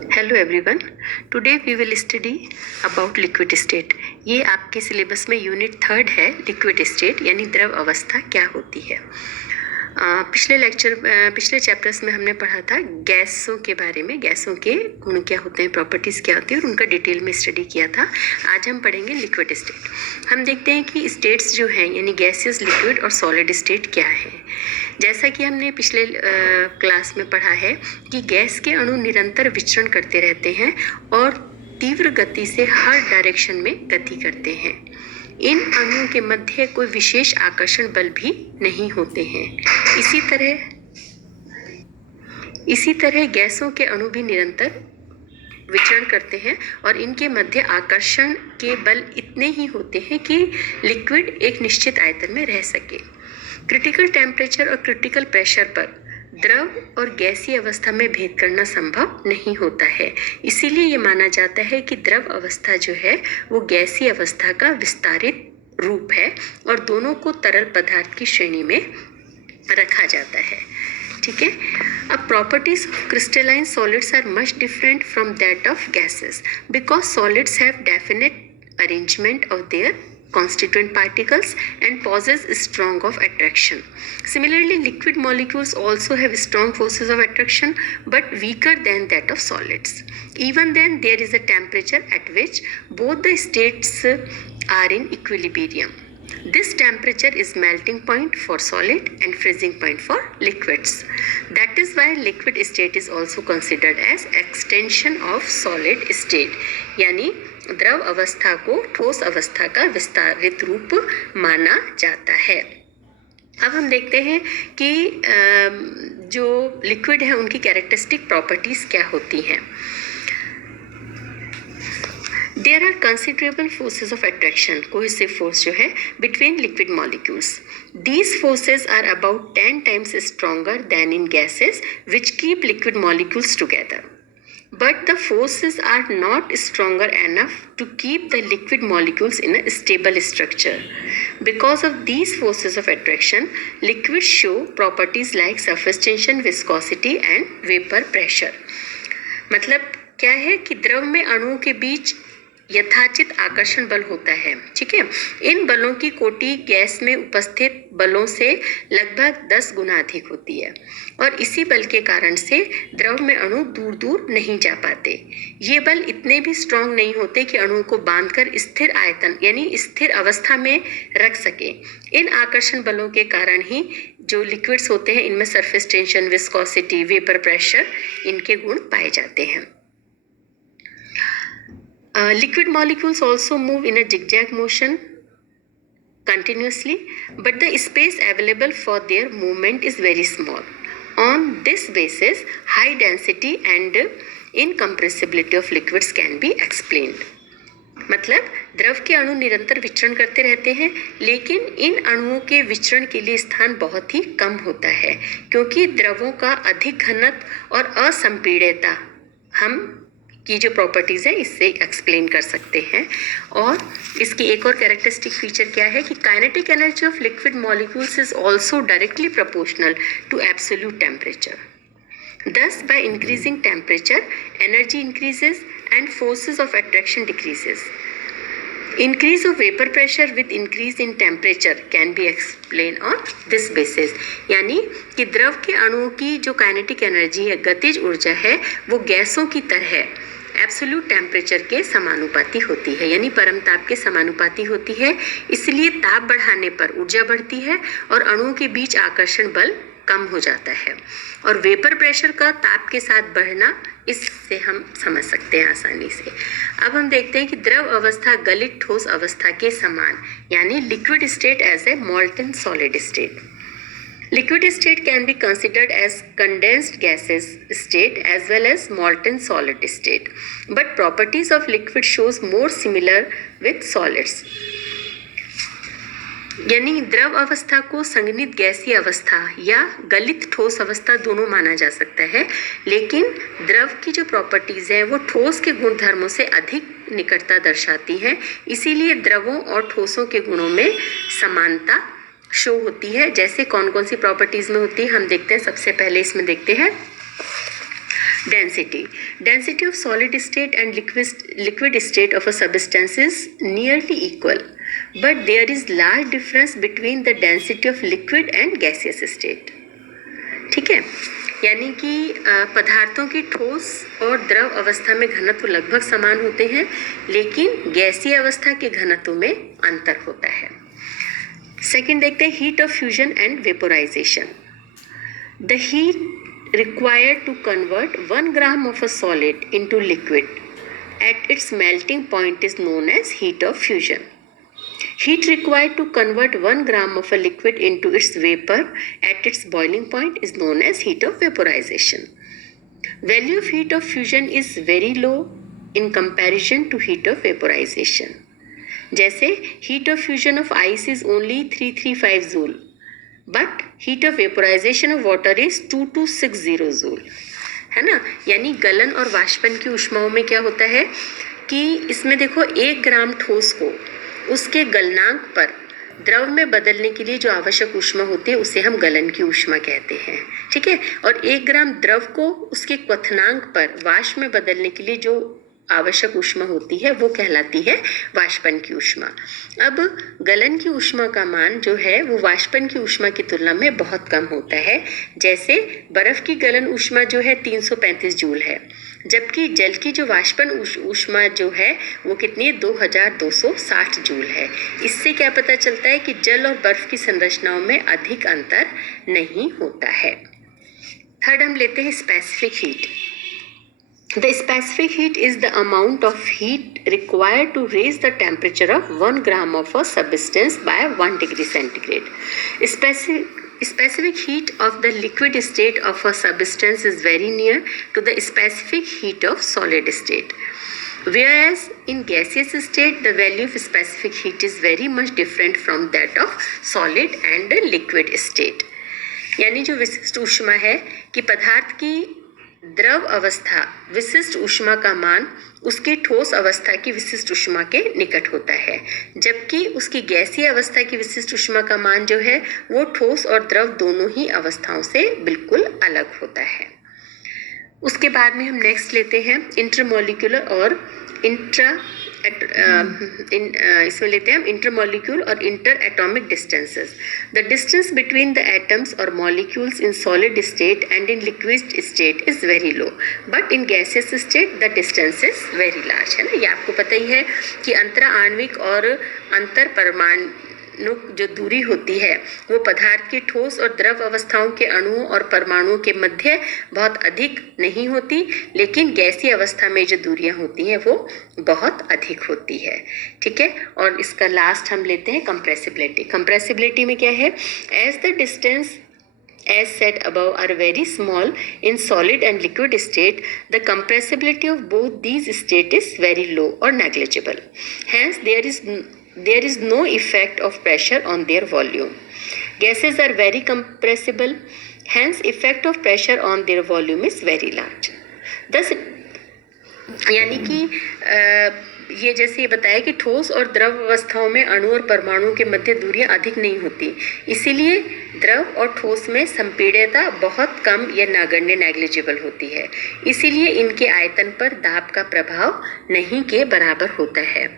Hello everyone, today we will study about liquid state. ये आपके syllabus में unit 3 है। लिक्विड स्टेट यानी द्रव अवस्था क्या होती है। पिछले चैप्टर्स में हमने पढ़ा था गैसों के बारे में, गैसों के गुण क्या होते हैं, प्रॉपर्टीज़ क्या होती है और उनका डिटेल में स्टडी किया था। आज हम पढ़ेंगे लिक्विड स्टेट। हम देखते हैं कि स्टेट्स जो हैं यानी गैसियस, लिक्विड और सॉलिड स्टेट क्या है। जैसा कि हमने पिछले क्लास में पढ़ा है कि गैस के अणु निरंतर विचरण करते रहते हैं और तीव्र गति से हर डायरेक्शन में गति करते हैं। इन अणुओं के मध्य कोई विशेष आकर्षण बल भी नहीं होते हैं। इसी तरह गैसों के अणु भी निरंतर विचरण करते हैं और इनके मध्य आकर्षण के बल इतने ही होते हैं कि लिक्विड एक निश्चित आयतन में रह सके। क्रिटिकल टेम्परेचर और क्रिटिकल प्रेशर पर द्रव और गैसीय अवस्था में भेद करना संभव नहीं होता है। इसीलिए ये माना जाता है कि द्रव अवस्था जो है वो गैसीय अवस्था का विस्तारित रूप है और दोनों को तरल पदार्थ की श्रेणी में रखा जाता है। ठीक है। अब properties of crystalline solids are much different from that of gases because solids have definite arrangement of their constituent particles and possess strong of attraction. Similarly, liquid molecules also have strong forces of attraction but weaker than that of solids. Even then, there is a temperature at which both the states are in equilibrium. This temperature is melting point for solid and freezing point for liquids. That is why liquid state is also considered as extension of solid state. यानी द्रव अवस्था को ठोस अवस्था का विस्तारित रूप माना जाता है। अब हम देखते हैं कि जो लिक्विड है उनकी कैरेक्टरिस्टिक प्रॉपर्टीज क्या होती हैं। There are considerable forces of attraction, cohesive force जो है, between liquid molecules. These forces are about 10 times stronger than in gases, which keep liquid molecules together. But the forces are not stronger enough to keep the liquid molecules in a stable structure. Because of these forces of attraction, liquids show properties like surface tension, viscosity and vapor pressure. मतलब क्या है कि द्रव में अणुओं के बीच यथाचित आकर्षण बल होता है। ठीक है। इन बलों की कोटि गैस में उपस्थित बलों से लगभग 10 गुना अधिक होती है और इसी बल के कारण से द्रव में अणु दूर दूर नहीं जा पाते। ये बल इतने भी स्ट्रांग नहीं होते कि अणुओं को बांधकर स्थिर आयतन यानी स्थिर अवस्था में रख सके। इन आकर्षण बलों के कारण ही जो लिक्विड्स होते हैं इनमें surface tension, viscosity, vapour pressure इनके गुण पाए जाते हैं। Liquid molecules also move in a zigzag motion continuously, but the space available for their movement is very small. On this basis, high density and incompressibility of liquids can be explained. मतलब द्रव के अणु निरंतर विचरण करते रहते हैं लेकिन इन अणुओं के विचरण के लिए स्थान बहुत ही कम होता है क्योंकि द्रवों का अधिक घनत्व और असंपीड्यता हम की जो प्रॉपर्टीज़ है इससे एक्सप्लेन कर सकते हैं। और इसकी एक और कैरेक्टरिस्टिक फीचर क्या है कि kinetic energy of liquid molecules is also directly proportional to absolute temperature. Thus, by increasing temperature, energy increases and forces of attraction decreases. Increase of vapor pressure with increase in temperature can be explained on this basis. यानी कि द्रव के अणुओं की जो kinetic energy है, गतिज ऊर्जा है, वो गैसों की तरह एब्सोल्यूट टेम्परेचर के समानुपाती होती है यानी परम ताप के समानुपाती होती है। इसलिए ताप बढ़ाने पर ऊर्जा बढ़ती है और अणुओं के बीच आकर्षण बल कम हो जाता है और वेपर प्रेशर का ताप के साथ बढ़ना इससे हम समझ सकते हैं आसानी से। अब हम देखते हैं कि द्रव अवस्था गलित ठोस अवस्था के समान यानी liquid state as a molten solid state. Liquid state can be considered as condensed gases state as well as molten solid state, but properties of liquid shows more similar with solids. यानी द्रव अवस्था को संघनित गैसीय अवस्था या गलित ठोस अवस्था दोनों माना जा सकता है लेकिन द्रव की जो प्रॉपर्टीज है वो ठोस के गुणधर्मों से अधिक निकटता दर्शाती है। इसीलिए द्रवों और ठोसों के गुणों में समानता शो होती है। जैसे कौन कौन सी प्रॉपर्टीज में होती है हम देखते हैं। सबसे पहले इसमें देखते हैं Density of solid state and liquid state of a substance is nearly equal, but there is large difference between the density of liquid and gaseous state. ठीक है, यानी कि पदार्थों की ठोस और द्रव अवस्था में घनत्व लगभग समान होते हैं, लेकिन गैसीय अवस्था के घनत्व में अंतर होता है. सेकंड देखते हैं heat of fusion and vaporisation. The heat required to convert 1 gram of a solid into liquid at its melting point is known as heat of fusion. Heat required to convert 1 gram of a liquid into its vapor at its boiling point is known as heat of vaporization. Value of heat of fusion is very low in comparison to heat of vaporization. जैसे heat of fusion of ice is only 335 joule. But heat of vaporisation of water is 2260 joule, है ना. यानी गलन और वाष्पन की ऊष्माओं में क्या होता है कि इसमें देखो 1 ग्राम ठोस को उसके गलनांक पर द्रव में बदलने के लिए जो आवश्यक ऊष्मा होती है उसे हम गलन की ऊष्मा कहते हैं. ठीक है, और 1 ग्राम द्रव को उसके क्वथनांक पर वाष्प में बदलने के लिए जो आवश्यक ऊष्मा होती है वो कहलाती है वाष्पन की ऊष्मा. अब गलन की ऊष्मा का मान जो है वो वाष्पन की ऊष्मा की तुलना में बहुत कम होता है. जैसे बर्फ की गलन ऊष्मा जो है 335 जूल है, जबकि जल की जो वाष्पन ऊष्मा जो है वो कितनी 2260 जूल है. इससे क्या पता चलता है कि जल और बर्फ की संरचनाओं में अधिक अंतर नहीं होता है. थर्ड हम लेते हैं specific heat. The specific heat is the amount of heat required to raise the temperature of 1 gram of a substance by 1 degree centigrade. Specific heat of the liquid state of a substance is very near to the specific heat of solid state. Whereas in gaseous state, the value of specific heat is very much different from that of solid and liquid state. यानी जो विशिष्ट ऊष्मा है कि पदार्थ की द्रव अवस्था विशिष्ट ऊष्मा का मान उसकी ठोस अवस्था की विशिष्ट ऊष्मा के निकट होता है, जबकि उसकी गैसीय अवस्था की विशिष्ट ऊष्मा का मान जो है वो ठोस और द्रव दोनों ही अवस्थाओं से बिल्कुल अलग होता है. उसके बाद में हम नेक्स्ट लेते हैं इंटरमोलिक्यूलर और इसमें लेते हैं हम इंटरमोलिक्यूल और inter atomic distances. The distance between the atoms और molecules in solid state and in liquid state is very low, but in gaseous state the distance is very large, है ना. ये आपको पता ही है कि अंतरा आणविक और अंतर परमाणु जो दूरी होती है वो पदार्थ की ठोस और द्रव अवस्थाओं के अणुओं और परमाणुओं के मध्य बहुत अधिक नहीं होती, लेकिन गैसीय अवस्था में जो दूरियां होती हैं वो बहुत अधिक होती है. ठीक है, और इसका लास्ट हम लेते हैं कंप्रेसिबिलिटी. कंप्रेसिबिलिटी में क्या है, as the distance as said above are very small in solid and liquid state, the compressibility of both these states is very low or negligible. Hence there is no effect of pressure on their volume. Gases are very compressible, hence effect of pressure on their volume is very large. Thus यानी कि ये जैसे ये बताया कि ठोस और द्रव अवस्थाओं में अणु और परमाणुओं के मध्य दूरियां अधिक नहीं होती, इसीलिए द्रव और ठोस में संपीड्यता बहुत कम या नगण्य नेग्लिजिबल होती है. इसीलिए इनके आयतन पर दाब का प्रभाव नहीं के बराबर होता है.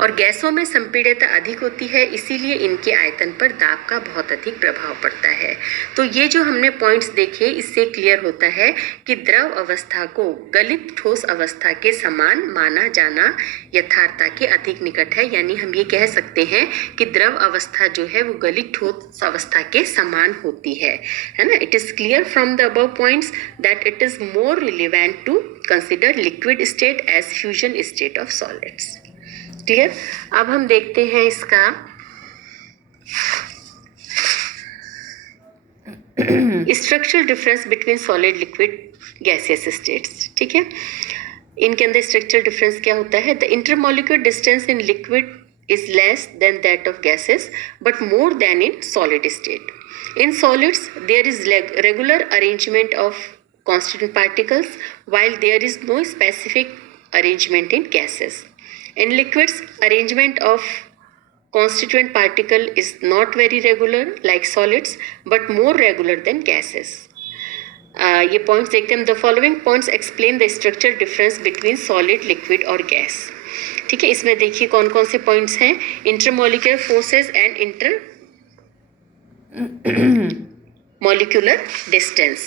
और गैसों में संपीड्यता अधिक होती है, इसीलिए इनके आयतन पर दाब का बहुत अधिक प्रभाव पड़ता है. तो ये जो हमने पॉइंट्स देखे इससे क्लियर होता है कि द्रव अवस्था को गलित ठोस अवस्था के समान माना जाना यथार्थता के अधिक निकट है. यानी हम ये कह सकते हैं कि द्रव अवस्था जो है वो गलित ठोस अवस्था के समान होती है ना. It is clear from the above points that it is more relevant to consider liquid state as fusion state of solids. Clear. अब हम देखते हैं इसका structural difference between solid liquid gaseous states. ठीक है, इनके अंदर स्ट्रक्चरल डिफरेंस क्या होता है. The intermolecular distance in liquid is less than that of gases but more than in solid state. In solids there is regular arrangement of constituent particles while there is no specific arrangement in gases. In liquids arrangement of constituent particle is not very regular like solids but more regular than gases. ये points देखते हैं हम। The following points explain the structure difference between solid, liquid और gas. ठीक है, इसमें देखिए कौन कौन से पॉइंट्स हैं। Intermolecular forces and inter molecular distance.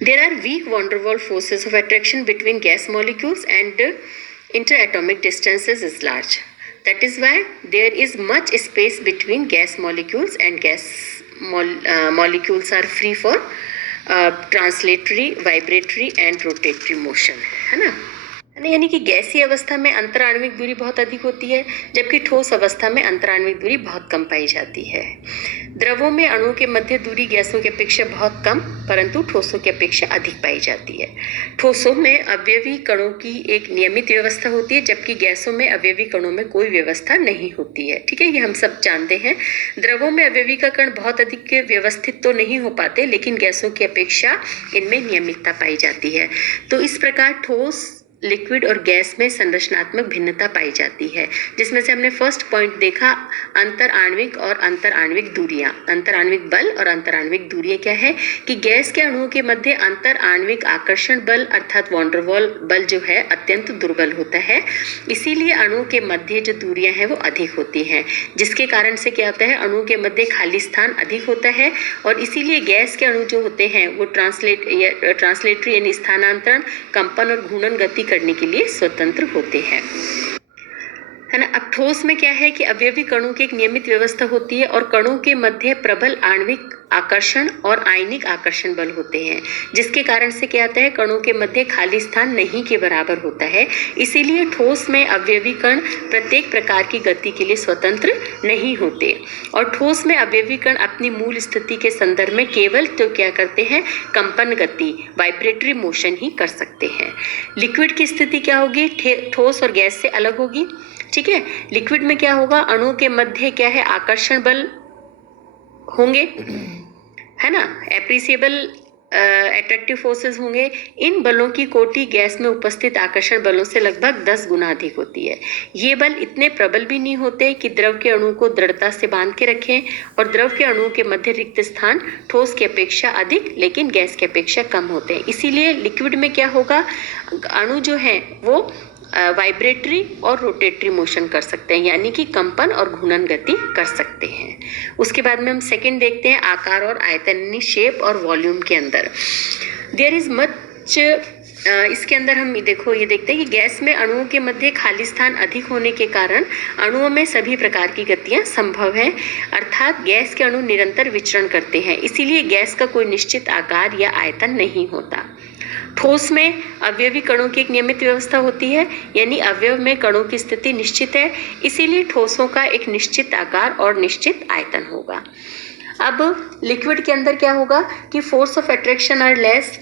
There are weak van der Waals forces of attraction between gas molecules and interatomic distances is large. That is why there is much space between gas molecules and gas molecules are free for translatory, vibratory and rotatory motion. है ना? यानी कि गैसीय अवस्था में अंतराण्विक दूरी बहुत अधिक होती है, जबकि ठोस अवस्था में अंतराण्विक दूरी बहुत कम पाई जाती है। द्रवों में अणुओं के मध्य दूरी गैसों की अपेक्षा बहुत कम, परंतु ठोसों की अपेक्षा अधिक पाई जाती है। ठोसों में अवयवी कणों की एक नियमित व्यवस्था होती है, जबकि गैसों में अवयवी कणों में कोई व्यवस्था नहीं होती है। ठीक है, ये हम सब जानते हैं। द्रवों में अवयवी का कण बहुत अधिक व्यवस्थित तो नहीं हो पाते, लेकिन गैसों की अपेक्षा इनमें नियमितता पाई जाती है। तो इस प्रकार ठोस, लिक्विड और गैस में संरचनात्मक भिन्नता पाई जाती है, जिसमें से हमने फर्स्ट पॉइंट देखा अंतर आणविक और अंतर आणविक दूरियां। अंतर आणविक बल और अंतर आणविक दूरियां क्या है कि गैस के अणुओं के मध्य अंतर आणविक आकर्षण बल अर्थात वॉन डेर वाल बल जो है अत्यंत दुर्बल होता है। इसीलिए अणुओं के मध्य जो दूरियां हैं वो अधिक होती हैं, जिसके कारण से क्या होता है, अणुओं के मध्य खाली स्थान अधिक होता है और इसीलिए गैस के अणु जो होते हैं वो ट्रांसलेटरी यानी स्थानांतरण, कंपन और घूर्णन गति करने के लिए स्वतंत्र होते हैं। है ना। अब ठोस में क्या है कि अवयवी कणों की एक नियमित व्यवस्था होती है और कणों के मध्य प्रबल आणविक आकर्षण और आयनिक आकर्षण बल होते हैं, जिसके कारण से क्या आता है, कणों के मध्य खाली स्थान नहीं के बराबर होता है। इसीलिए ठोस में अवयवी कण प्रत्येक प्रकार की गति के लिए स्वतंत्र नहीं होते और ठोस में अवयवी कण अपनी मूल स्थिति के संदर्भ में केवल तो क्या करते हैं, कंपन गति, वाइब्रेटरी मोशन ही कर सकते हैं। लिक्विड की स्थिति क्या होगी, ठोस और गैस से अलग होगी। ठीक है, लिक्विड में क्या होगा, अणुओं के मध्य क्या है, आकर्षण बल होंगे, है ना, एप्रिसिएबल अट्रैक्टिव फोर्सेस होंगे। इन बलों की कोटि गैस में उपस्थित आकर्षण बलों से लगभग 10 गुना अधिक होती है। ये बल इतने प्रबल भी नहीं होते कि द्रव के अणु को दृढ़ता से बांध के रखें और द्रव के अणुओं के मध्य रिक्त स्थान ठोस की अपेक्षा अधिक लेकिन गैस की अपेक्षा कम होते हैं। इसीलिए लिक्विड में क्या होगा, अणु जो है वो वाइब्रेटरी और रोटेटरी मोशन कर सकते हैं, यानी कि कंपन और घूर्णन गति कर सकते हैं। उसके बाद में हम सेकंड देखते हैं, आकार और आयतन यानी शेप और वॉल्यूम के अंदर देयर इज मच। इसके अंदर हम देखो ये देखते हैं कि गैस में अणुओं के मध्य खाली स्थान अधिक होने के कारण अणुओं में सभी प्रकार की गतियां संभव है, अर्थात गैस के अणु निरंतर विचरण करते हैं। इसीलिए गैस का कोई निश्चित आकार या आयतन नहीं होता। ठोस में अवयवी कणों की एक नियमित व्यवस्था होती है, यानी अवयव में कणों की स्थिति निश्चित है, इसीलिए ठोसों का एक निश्चित आकार और निश्चित आयतन होगा। अब लिक्विड के अंदर क्या होगा कि force of attraction are less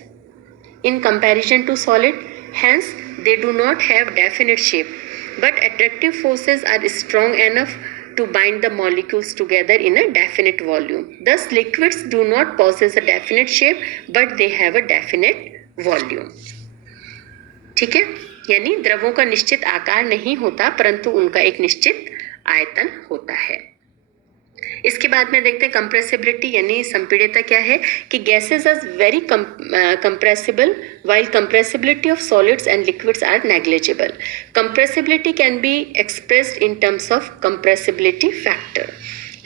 in comparison to solid, hence they do not have definite shape, but attractive forces are strong enough to bind the molecules together in a definite volume. Thus liquids do not possess a definite shape, but they have a definite volume. ठीक है, यानी द्रवों का निश्चित आकार नहीं होता परंतु उनका एक निश्चित आयतन होता है। इसके बाद में देखते हैं कंप्रेसिबिलिटी यानी संपीड्यता क्या है कि gases are very compressible while compressibility of solids and liquids are negligible. Compressibility can be expressed in terms of compressibility factor.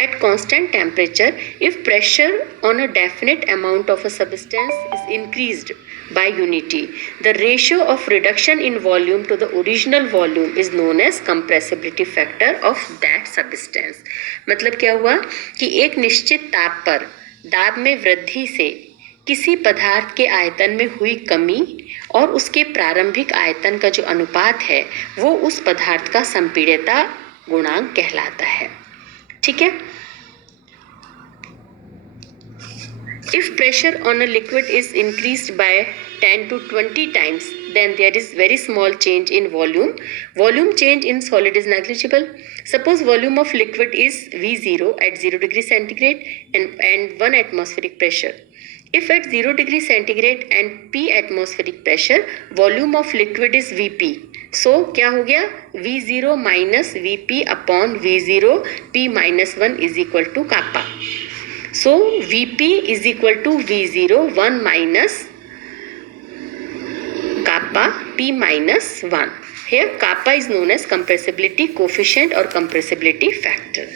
At constant temperature, if pressure on a definite amount of a substance is increased by unity, the ratio of reduction in volume to the original volume is known as compressibility factor of that substance. मतलब क्या हुआ कि एक निश्चित ताप पर दाब में वृद्धि से किसी पदार्थ के आयतन में हुई कमी और उसके प्रारंभिक आयतन का जो अनुपात है वो उस पदार्थ का संपीड्यता गुणांक कहलाता है। ठीक है, if pressure on a liquid is increased by 10 to 20 times, then there is very small change in volume. Volume change in solid is negligible. Suppose volume of liquid is V0 at 0 degree centigrade and 1 atmospheric pressure. If at 0 degree centigrade and P atmospheric pressure, volume of liquid is Vp. So क्या हो गया, V0 minus Vp upon V0 P minus 1 is equal to kappa. So Vp is equal to V0 1 minus kappa P minus 1. Here kappa is known as compressibility coefficient और compressibility factor.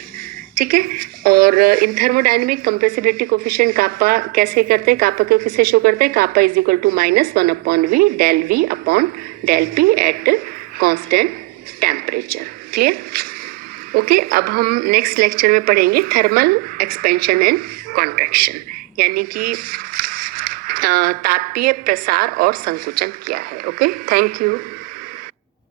ठीक है, और in thermodynamic compressibility coefficient kappa कैसे करते हैं, kappa को किससे show करते हैं, kappa is equal to -1/v del v upon del p at constant temperature. Clear? Okay, अब हम नेक्स्ट लेक्चर में पढ़ेंगे थर्मल एक्सपेंशन एंड कॉन्ट्रैक्शन, यानी कि तापीय प्रसार और संकुचन क्या है. Okay, thank you.